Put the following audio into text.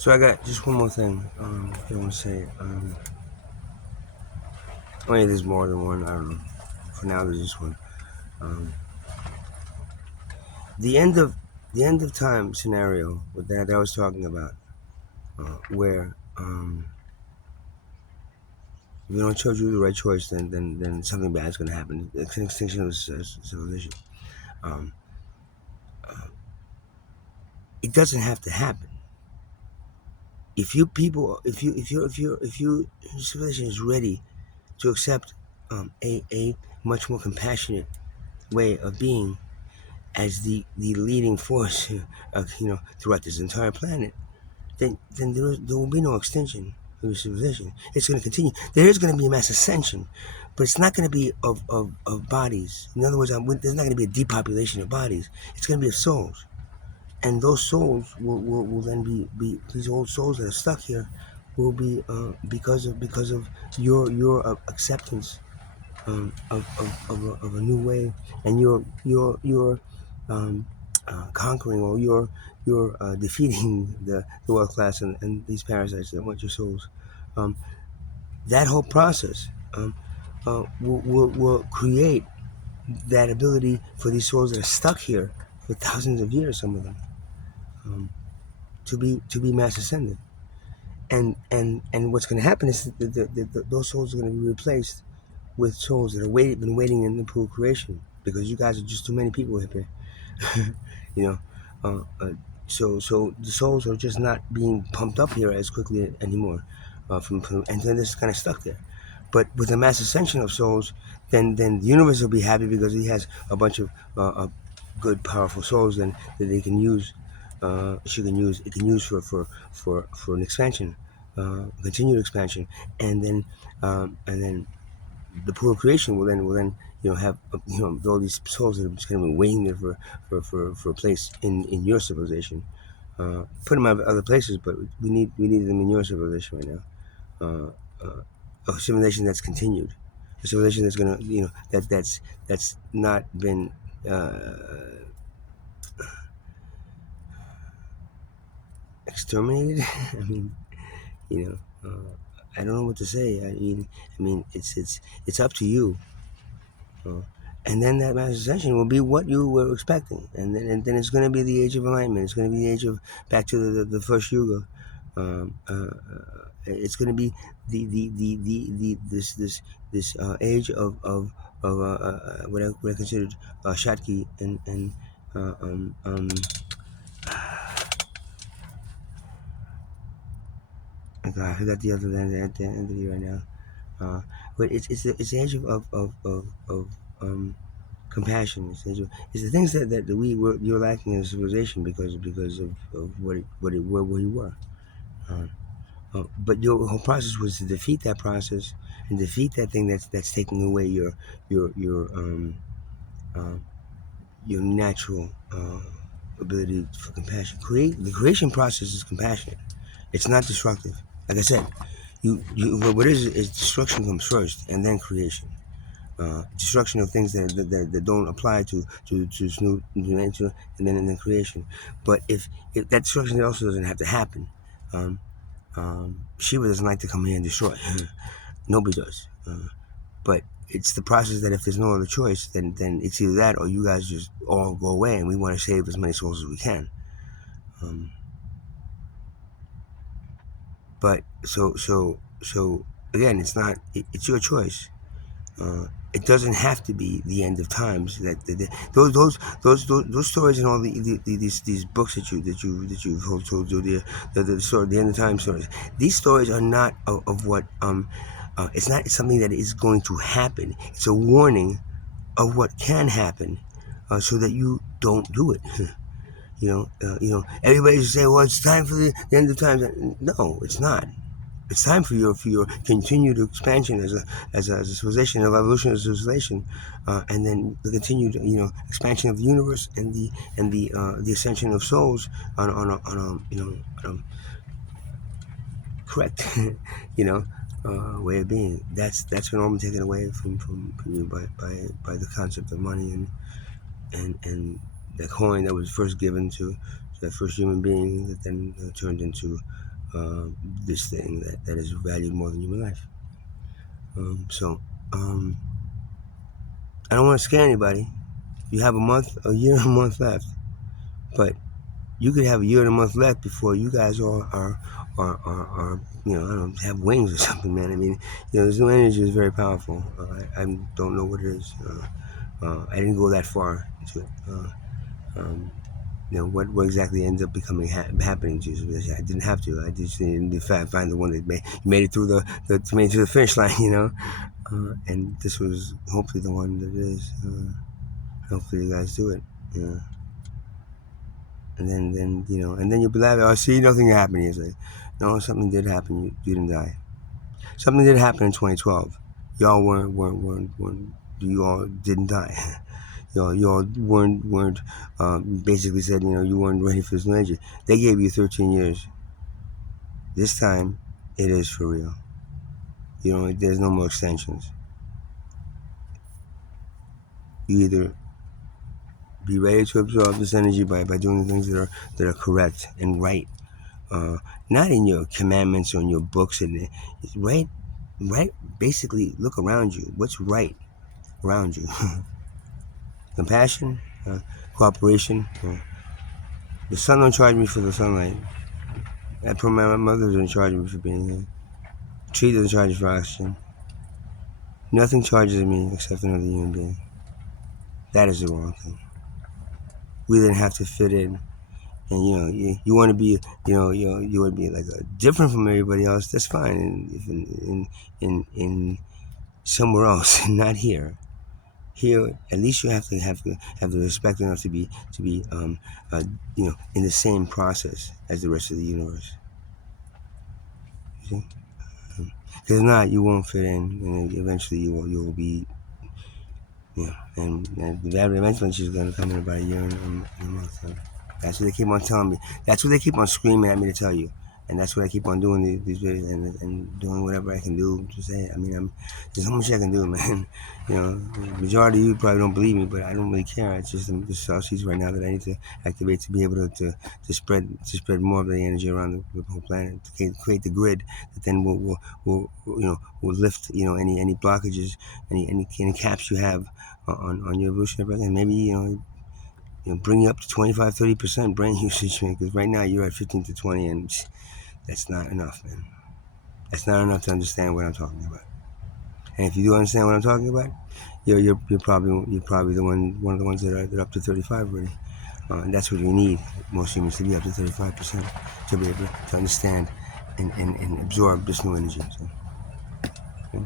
So I got just one more thing I want to say. Maybe there's more than one. I don't know. For now, there's just one. Um, the end of the end of time scenario with that I was talking about, where if you don't choose the right choice, then something bad is going to happen. Extinction of civilization. Um, it doesn't have to happen. If you people, if you civilization is ready to accept a much more compassionate way of being as the leading force throughout this entire planet, then there will be no extinction of civilization. It's going to continue. There is going to be a mass ascension, but it's not going to be of bodies. In other words, there's not going to be a depopulation of bodies. It's going to be of souls, and those souls will then be these old souls that are stuck here will be because of your acceptance of a new way, and your um, conquering, or your defeating the world class and these parasites that want your souls. Um, that whole process will create that ability for these souls that are stuck here for thousands of years, some of them, um, to be mass ascended. And what's going to happen is that those souls are going to be replaced with souls that have been waiting in the pool of creation, because you guys are just too many people up here. you know, so the souls are just not being pumped up here as quickly anymore, and then it's kind of stuck there. But with the mass ascension of souls, then the universe will be happy because he has a bunch of good, powerful souls that they can use. It can use for an expansion, continued expansion, and then the pool of creation will then have all these souls that have just kind of been waiting there for a place in your civilization. Put them out other places, but we need them in your civilization right now. A civilization that's continued, a civilization that's gonna that's not been exterminated. I mean, you know, I don't know what to say. I mean, it's up to you. Uh, and then that mass ascension will be what you were expecting, and then it's going to be the age of enlightenment. It's going to be the age of back to the first yuga. It's going to be the this age of what I considered Shatki and uh, um, um, I forgot the other end at the end of the year right now. But it's the age of compassion. It's the things that you're lacking in civilization because of where you were. Uh, but your whole process was to defeat that process and defeat that thing that's taking away uh, your natural ability for compassion. The creation process is compassionate. It's not destructive. Like I said, what is destruction comes first, and then creation. Destruction of things that don't apply to new nature, and then creation. But if that destruction also doesn't have to happen, um, Shiva doesn't like to come here and destroy. Nobody does. But it's the process that if there's no other choice, then it's either that or you guys just all go away, and we want to save as many souls as we can. Um, but so again, it's your choice. It doesn't have to be the end of times. Those stories and all these books that you've told you, the end of time stories. These stories are not of what it's not something that is going to happen. It's a warning of what can happen, so that you don't do it. Everybody say, "Well, it's time for the end of times." No, it's not. It's time for your continued expansion as a civilization, of evolution as a civilization, and then the continued expansion of the universe and the ascension of souls on a correct way of being. That's been all been taken away from you by the concept of money and the coin that was first given to that first human being that then turned into this thing that is valued more than human life. So I don't want to scare anybody. You have a year and a month left, but you could have a year and a month left before you guys all are I don't know, have wings or something, man. I mean, this new energy is very powerful. I don't know what it is. I didn't go that far into it. What exactly ends up becoming happening to you? I didn't have to. I just needed to find the one that made it through the finish line, and this was hopefully the one that is. Hopefully you guys do it. And then you'll be laughing. Oh, see, nothing happened. It's like, no, something did happen. You didn't die. Something did happen in 2012. Y'all weren't you all didn't die. Y'all weren't basically said, you weren't ready for this new energy. They gave you 13 years. This time, it is for real. There's no more extensions. You either be ready to absorb this energy by doing the things that are correct and right. Not in your commandments or in your books, and it's right. Basically, look around you. What's right around you? Compassion, cooperation. The sun don't charge me for the sunlight. My mother doesn't charge me for being here. The tree doesn't charge me for oxygen. Nothing charges me except another human being. That is the wrong thing. We didn't have to fit in. And you want to be, you want to be like different from everybody else. That's fine. In somewhere else, not here. Here, at least you have have the respect enough to be in the same process as the rest of the universe. You see, because if not, you won't fit in, and eventually you will be. And that eventually she's gonna come in about a year and a month. So that's what they keep on telling me. That's what they keep on screaming at me to tell you. And that's what I keep on doing these videos and doing whatever I can do to say it. I mean, there's so much I can do, man. The majority of you probably don't believe me, but I don't really care. It's just the cell sheets right now that I need to activate to be able to spread more of the energy around the whole planet, to create the grid that then will lift any blockages, any caps you have on your evolutionary, and maybe bring you up to 25-30% brain usage, man, because right now you're at 15 to 20, and that's not enough, man. That's not enough to understand what I'm talking about. And if you do understand what I'm talking about, you're probably one of the ones that are up to 35 already. And that's what we need, most humans, to be up to 35%, to be able to understand and absorb this new energy. So, okay.